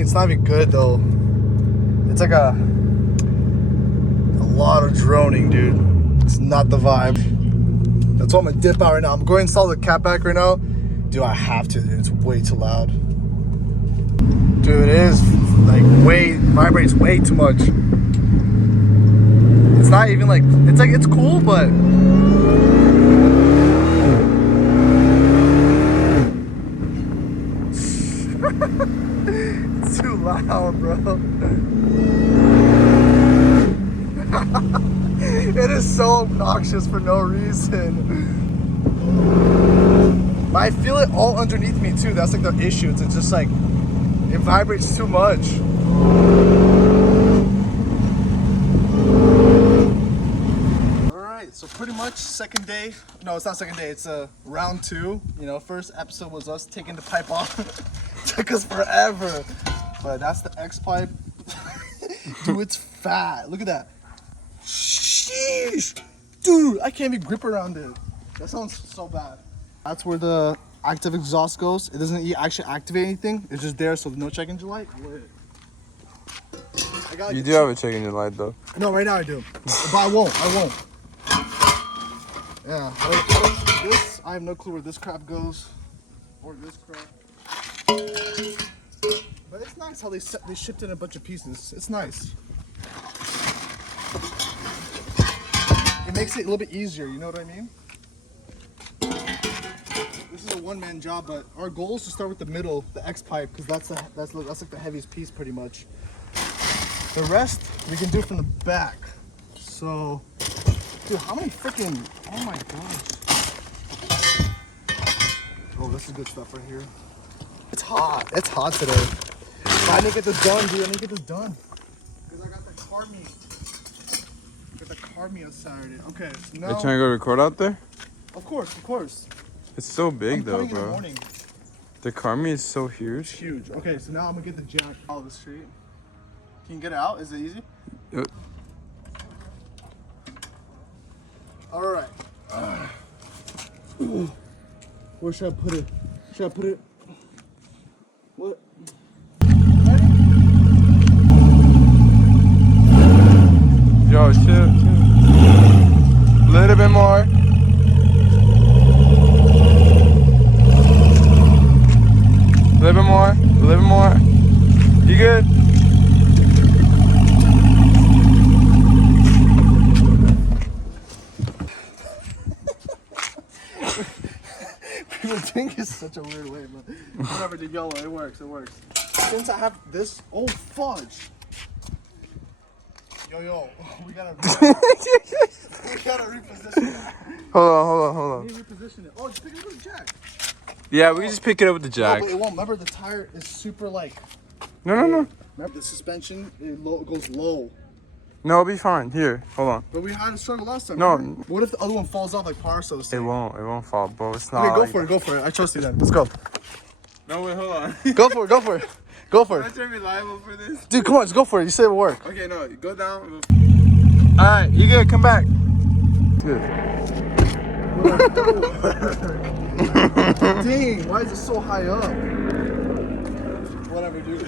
droning. It's not even good though. It's like a lot of droning, dude. It's not the vibe. That's why I'm gonna dip out right now. I'm going to install the Catback right now. Dude, I have to, dude. It's way too loud. Dude, it is like vibrates way too much. It's not even like, it's cool, but it's too loud, bro. It is so obnoxious for no reason. But I feel it all underneath me too. That's like the issue. It's just like, it vibrates too much. Alright, so pretty much second day. No, it's not second day, it's round 2. You know, first episode was us taking the pipe off. Took us forever. But that's the X pipe. Dude, it's fat. Look at that. Sheesh. Dude, I can't even grip around it. That sounds so bad. That's where the active exhaust goes. It doesn't actually activate anything. It's just there, so no check engine light. You do have a check engine light though. No, right now I do. But I won't. Yeah. This, I have no clue where this crap goes. Or this crap. But it's nice how they shipped in a bunch of pieces. It's nice. It makes it a little bit easier, you know what I mean? This is a one-man job, but our goal is to start with the middle, the X pipe, because that's like the heaviest piece pretty much. The rest we can do from the back. So, dude, how many freaking? Oh my gosh! Oh, this is good stuff right here. It's hot. It's hot today. But I need to get this done, dude. I need to get this done because I got the car meet. Got the car meet on Saturday. Okay, so now. Are you trying to go record out there? Of course, of course. It's so big though, bro. In the morning. The car meet is so huge. It's huge. Okay, so now I'm gonna get the jack out of the street. Can you get it out? Is it easy? Yep. All right. Where should I put it? Should I put it? What? Ready? Yo, chill. A little bit more. A little bit more. You good? People think it's such a weird way, but whatever, dude, YOLO, it works. Since I have this, oh fudge. Yo, we gotta reposition that. Hold on. We need to reposition it. Oh, just pick it up with the jack. Yeah, we can just pick it up with the jack. No, but it won't. Remember, the tire is super like. No. Remember, the suspension goes low. No, it'll be fine. Here, hold on. But we had a struggle last time. No. Remember? What if the other one falls off like Parso's? It won't fall, bro. It's not. Okay, go like for it. I trust you then. Let's go. No, wait, hold on. Go for it. Go for Can I it. turn me liable for this? Dude, come on, just go for it. You said it would work. Okay, no, go down. Alright, you good? Come back. Good. Dang, why is it so high up? Whatever, dude.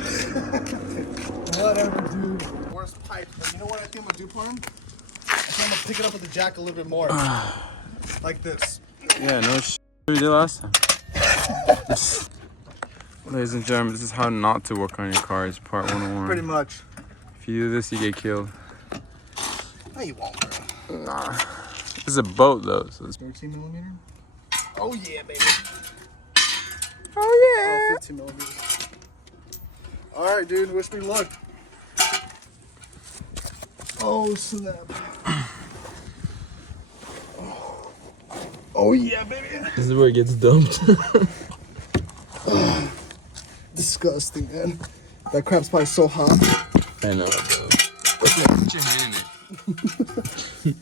Worst pipe. But you know what I think I'm gonna do for him? I think I'm gonna pick it up with the jack a little bit more. Like this. Yeah, no shit we did last time. Ladies and gentlemen, this is how not to work on your cars, part 101. Pretty much. If you do this, you get killed. No, you won't, bro. Nah. This is a boat, though. So it's 13mm? Oh, yeah, baby. Oh, yeah. 15mm. Alright, dude. Wish me luck. Oh, snap. Oh, yeah, baby. This is where it gets dumped. Disgusting, man. That crap's probably so hot. I know, bro. Put your hand in it.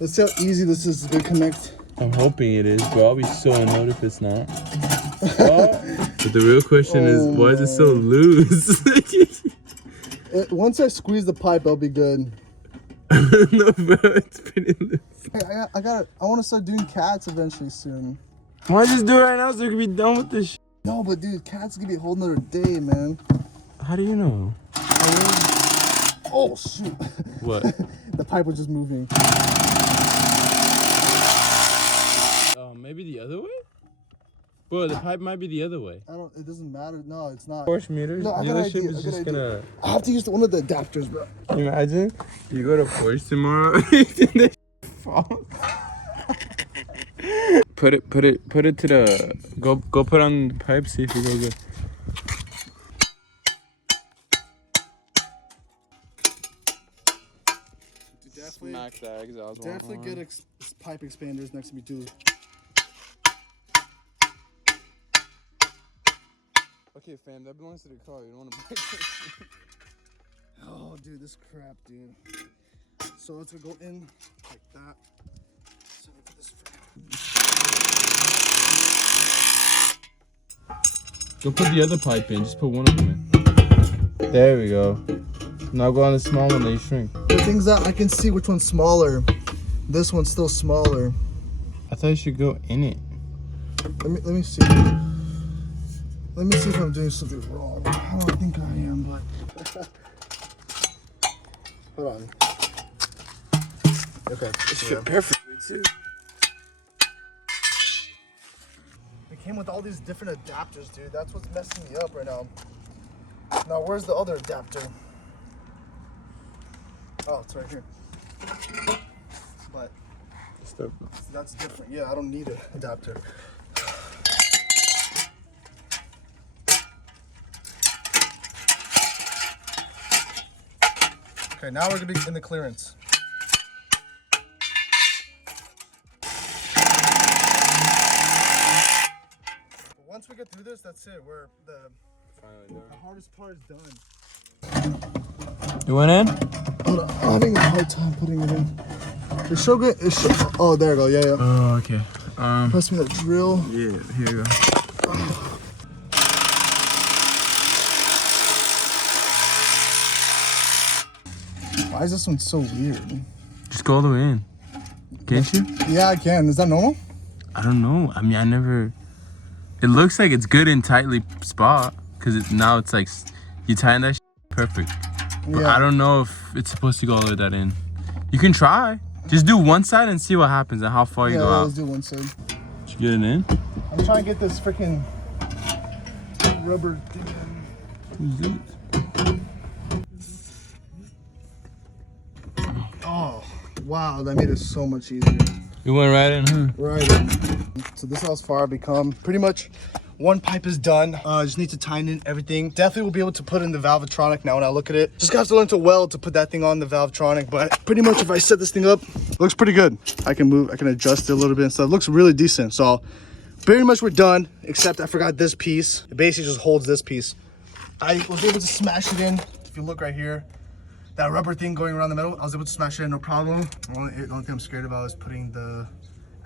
Let's see how easy this is to connect. I'm hoping it is, but I'll be so annoyed if it's not. But the real question is, why is it so loose? Once I squeeze the pipe, I'll be good. No, bro, it's pretty loose. I want to start doing cats eventually soon. Why just do it right now so we can be done with this shit? No, but dude, cats gonna be a whole nother day, man. How do you know? Oh shoot! What? The pipe was just moving. Maybe the other way? Bro, the pipe might be the other way. It doesn't matter. No, it's not. Porsche meters? No, I got an idea. I have to use one of the adapters, bro. Imagine you go to Porsche tomorrow and they fall. Put it to the go put on the pipe, see if you go good. Smack that exhaust. Definitely get pipe expanders next to me too. Okay, fam, that belongs to the car. You don't want to break it. Oh, dude, this crap, dude. So it's gonna go in like that. So I put this Go put the other pipe in. Just put one of them in. There we go. Now go on the small one, they shrink. The thing's that I can see which one's smaller. This one's still smaller. I thought you should go in it. Let me see. Let me see if I'm doing something wrong. I don't think I am, but hold on. Okay, It's fit perfectly too. It came with all these different adapters, dude. That's what's messing me up right now. Now, where's the other adapter? Oh, it's right here. But that's different. Yeah, I don't need an adapter. Okay, now we're gonna be in the clearance. But once we get through this, that's it. We're the hardest part is done. You went in? Hold on, I'm having a hard time putting it in. It's so good. Oh, there you go. Yeah. Oh, okay. Press me that drill. Yeah, here you go. Why is this one so weird? Just go all the way in. Can't you? Yeah, I can. Is that normal? I don't know. I mean, I never. It looks like it's good and tightly spot because now it's like you tighten that perfect. But Yeah. I don't know if it's supposed to go all the way that in. You can try. Just do one side and see what happens and how far you go out. Let's do one side. Did you get it in? I'm trying to get this freaking rubber thing in. Oh, wow, that made it so much easier. You went right in, huh? Right. So this is how far I've become. Pretty much one pipe is done. Just need to tighten in everything. Definitely will be able to put in the Valvetronic now when I look at it. Just have to learn to weld to put that thing on the Valvetronic. But pretty much if I set this thing up, it looks pretty good. I can move, I can adjust it a little bit and stuff. It looks really decent. So pretty much we're done, except I forgot this piece. It basically just holds this piece. I was able to smash it in. If you look right here, that rubber thing going around the middle, I was able to smash it in, no problem. The only thing I'm scared about is putting the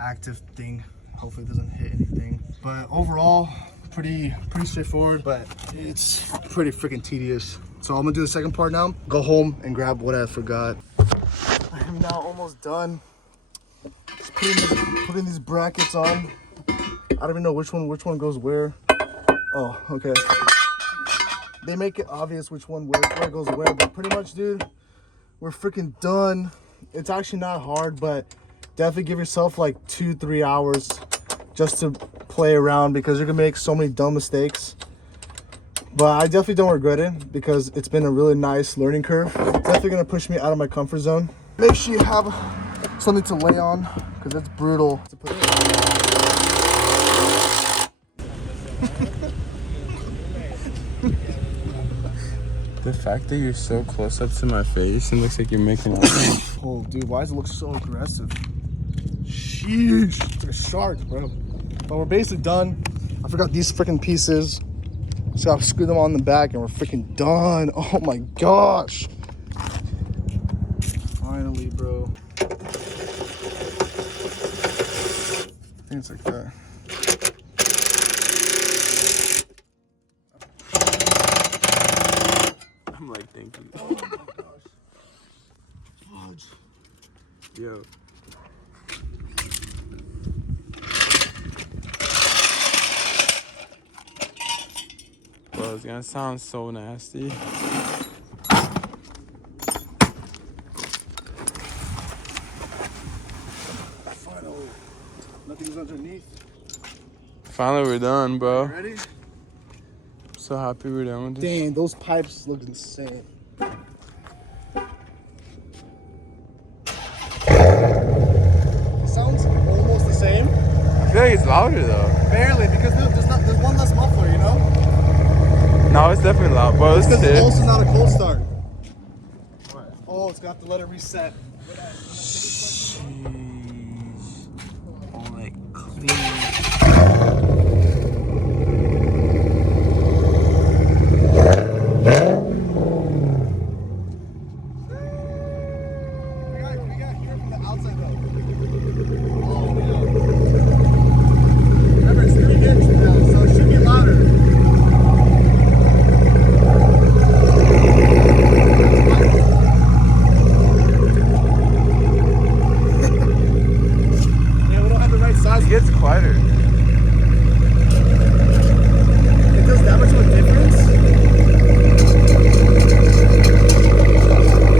active thing. Hopefully it doesn't hit anything. But overall, pretty straightforward, but it's pretty freaking tedious. So I'm gonna do the second part now. Go home and grab what I forgot. I am now almost done. Just putting these brackets on. I don't even know which one goes where. Oh, okay. They make it obvious which one where goes where, but pretty much, dude, we're freaking done. It's actually not hard, but definitely give yourself like 2-3 hours just to play around because you're gonna make so many dumb mistakes. But I definitely don't regret it because it's been a really nice learning curve. It's definitely gonna push me out of my comfort zone. Make sure you have something to lay on because it's brutal to put in. The fact that you're so close up to my face and looks like you're making out. Oh, dude, why does it look so aggressive? Sheesh, it's like a shark, bro. But we're basically done. I forgot these freaking pieces. So I'll screw them on the back and we're freaking done. Oh my gosh. Finally, bro. I think it's like that. I'm like, thank you. Oh my gosh. Fudge. Yo. Bro, it's gonna sound so nasty. Final. Nothing's underneath. Finally, we're done, bro. You ready? So happy we're done with this. Dang, those pipes look insane. It sounds almost the same. I feel like it's louder though. Barely, because there's one less muffler, you know? No, it's definitely loud, bro. It's Because it's sick. also not a cold start. Oh, it's got to let it reset. Jeez. All that clean. We got here from the outside though. Oh, yeah. Remember, it's 3 inch now, so it should be louder. Yeah, we don't have the right size. It gets quieter. It does that much of a difference?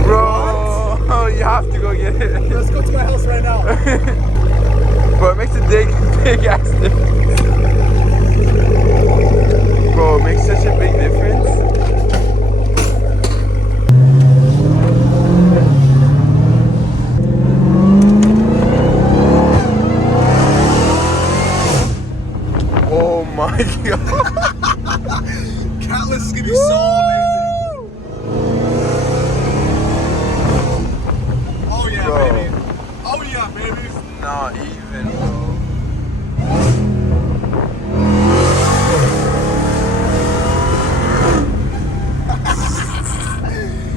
Bro, you have to go get it. Let's go to my house right now. Bro, it makes a big ass difference. Bro, it makes such a big difference. Oh my god. Catless is gonna be so amazing. Oh yeah, Bro. baby. Oh yeah, baby. Not even, bro.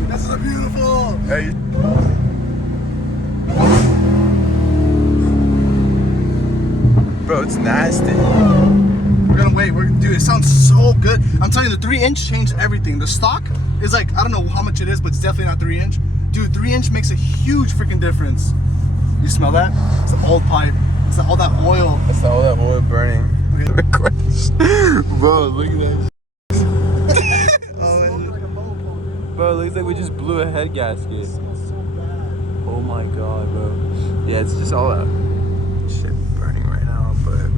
This is a beautiful. Hey. Bro, it's nasty. We're gonna wait. Dude, it sounds so good. I'm telling you, the 3 inch changed everything. The stock is like, I don't know how much it is, but it's definitely not 3 inch. Dude, 3 inch makes a huge freaking difference. You smell that? It's an old pipe. It's all that oil. That's all that oil burning. Okay. Bro, look at that. Smoking like a bubble pump. Bro, it looks like we just blew a head gasket. It smells so bad. Oh my god, bro. Yeah, it's just all that shit burning right now, but.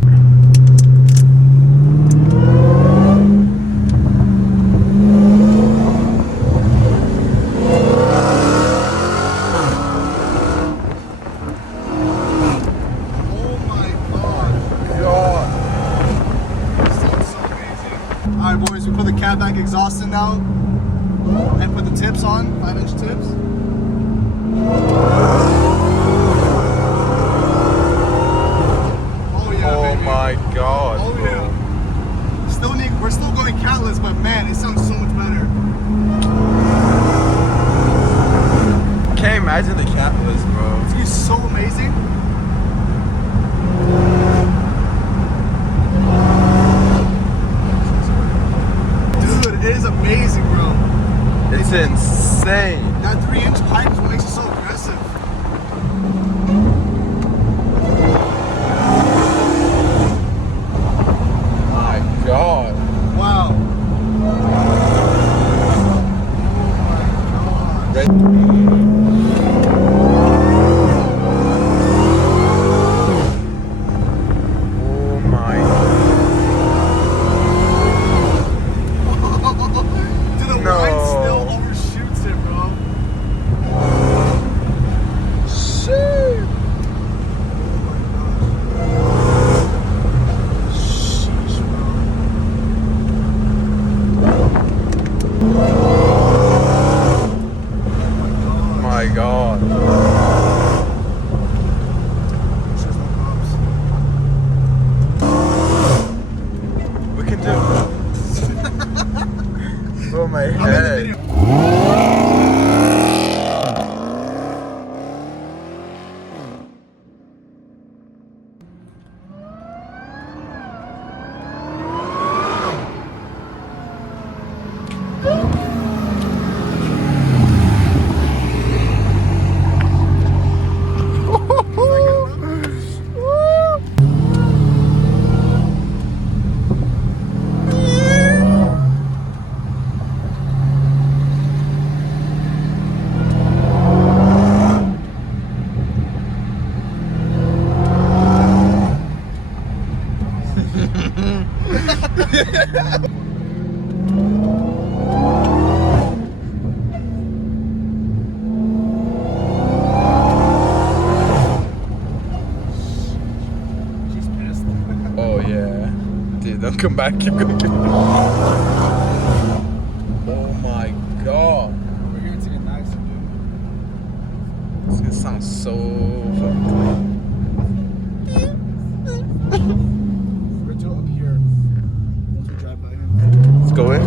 Oh my god. God. This sounds so amazing. Alright boys, we put the Catback exhaust in now. And put the tips on, 5-inch tips. Oh yeah, Oh baby. my god, Oh bro. yeah. We're still going catless, but man, it sounds so much better. Can't imagine the catless, bro. It's gonna be so amazing. Dude, it is amazing, bro. It's insane. That 3-inch pipe is what makes it so aggressive. My god. Wow. Red- Oh my. Dude, the No. wine still overshoots it, bro. Shit. Sheesh, bro. My Come back, keep going. Oh my god. We're here to get nicer, dude. This is gonna sound so fucking clean. We're gonna do it up here once we drive by him. Let's go in.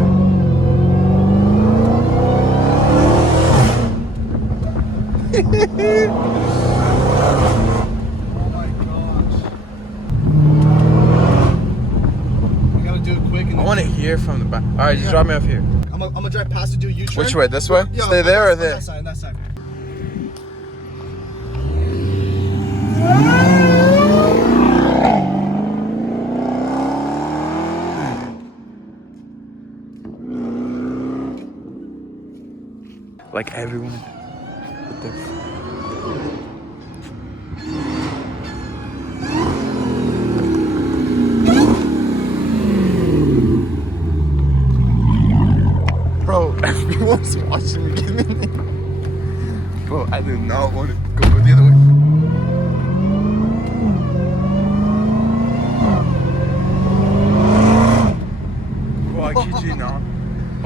Oh my gosh. We gotta do it quick. I want to hear from the back. Alright, just drop me off here. I'm gonna drive past to do a U-turn. Which way? This way? Yeah, Stay there or on there? that side, on that side. Like everyone with their... Bro, everyone's watching me. Give me a minute. Bro, I do not want to go the other way. Bro, I kid you not.